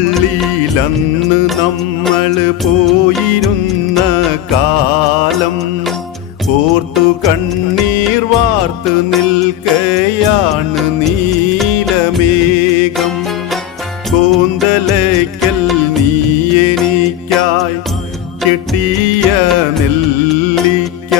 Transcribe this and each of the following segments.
ഓത്തുപള്ളിയിലന്ന് നമ്മൾ പോയിരുന്ന കാലം ഓർത്തു കണ്ണീർ വാർത്ത് നിൽക്കയാണ് നീലമേഘം. കൂന്തലേക്കൽ നീ എനിക്കായി കെട്ടിയ നെല്ലിക്ക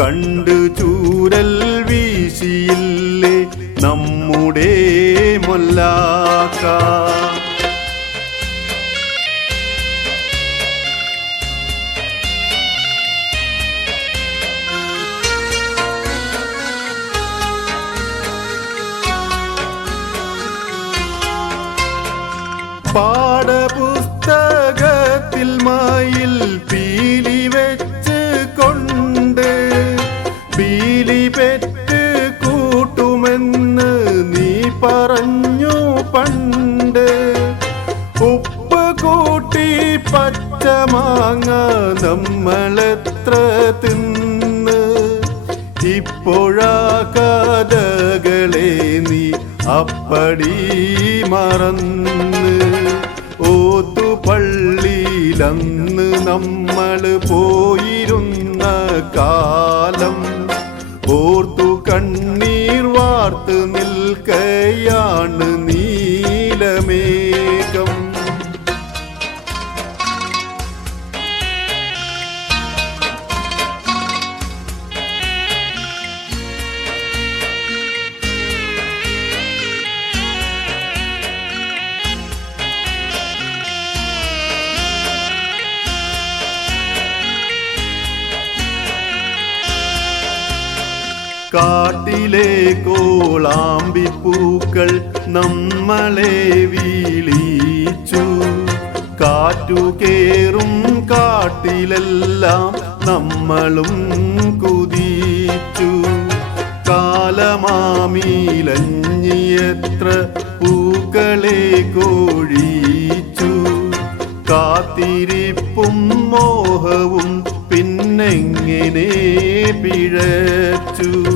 കണ്ടു ചൂരൽ വീശിയില്ലേ നമ്മുടെ മൊല്ലാക്ക. പാഠപുസ്തകത്തിൽ മയിൽ പീലി വെച്ച് പണ്ട് ഉപ്പ് കൂട്ടി പച്ച മാങ്ങ നമ്മളെത്ര തിന്ന്. ഇപ്പോഴാ കഥകളെ നീ അപ്പടി മറന്ന്. ഓത്തുപള്ളിയിലന്ന് നമ്മൾ പോയിരുന്ന കാലം കാട്ടിലെ കോളാമ്പിപ്പൂക്കൾ നമ്മളെ വീളിച്ചു. കാറ്റു കേറും കാട്ടിലെല്ലാം നമ്മളും കുതിച്ചു. കാലമാമീലഞ്ഞിയത്ര പൂക്കളെ കോഴിച്ചു. കാത്തിരിപ്പും മോഹവും പിന്നെങ്ങനെ പിഴച്ചു.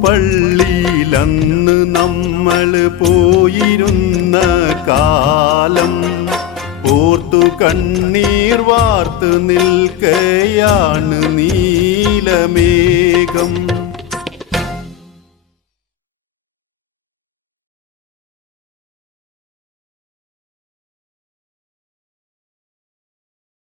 ഓത്തുപള്ളിയിലന്ന് നമ്മൾ പോയിരുന്ന കാലം ഓർത്തു കണ്ണീർ വാർത്ത് നിൽക്കയാണ് നീലമേഘം.